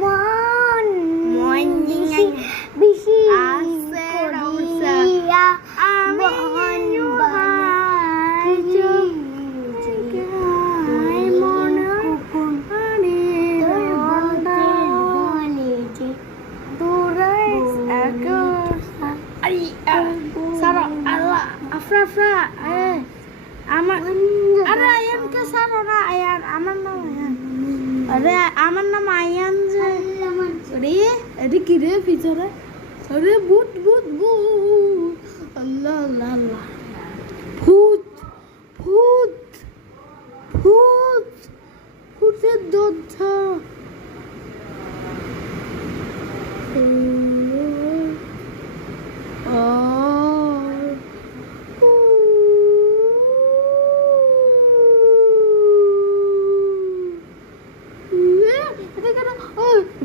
মন বেশি করিয়া আমার নাম আয়ান যে রে কি রে পিছনে আরে ভূত ভূত ভূত আল্লাহ আল্লাহ আল্লাহ ভূত ভূত ভূত ভূতের দরজা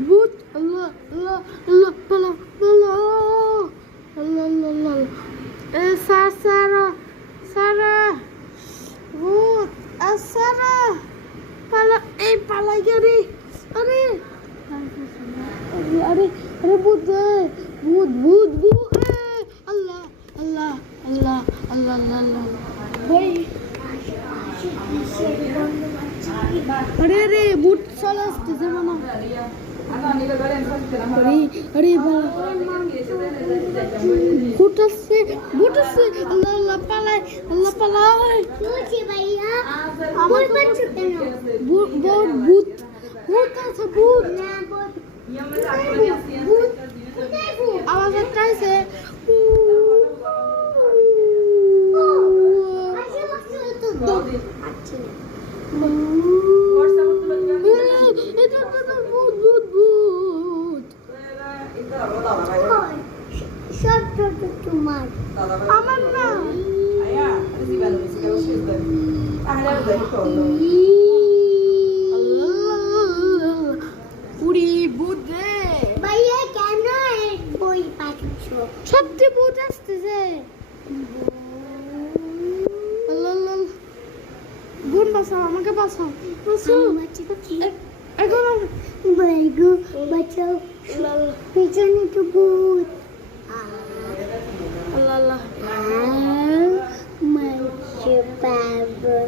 ভূত আল্লাহ আল্লাহ আল্লাহ পালা পালা আল্লাহ আল্লাহ আল্লাহ এ সারা সারা ভূত সারা পালা এই পালাই গেরে আরে আরে আরে ভূত ভূত ভূত ভূত আল্লাহ আল্লাহ আল্লাহ আল্লাহ আল্লাহ ভাই अरे अरे बूट चला असते मना अरे अरे बूट से अल्लाह पालाय मुझे भैया बोल बन चुके ना भूत भूत भूत আছে ভূত ना भूत आवाज काय से তোমার আমার না উড়ি ভূত রে ভাইয়া কেন বই পাচ্ছ সত্যি ভূত আসতেছে বোন বাঁচাও আমাকে বাঁচাও এখন বাইগু বাঁচাও পিছনে তো ভূত আল্লাহ মারছে বাবা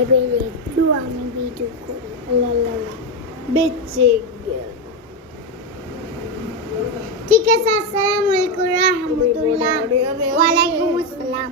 এবার একটু আমি ভিডিও করি আল্লাহ বেঁচে গেল ঠিক আছে আসসালামু আলাইকুম রাহমাতুল্লাহ ওয়া আলাইকুম আসসালাম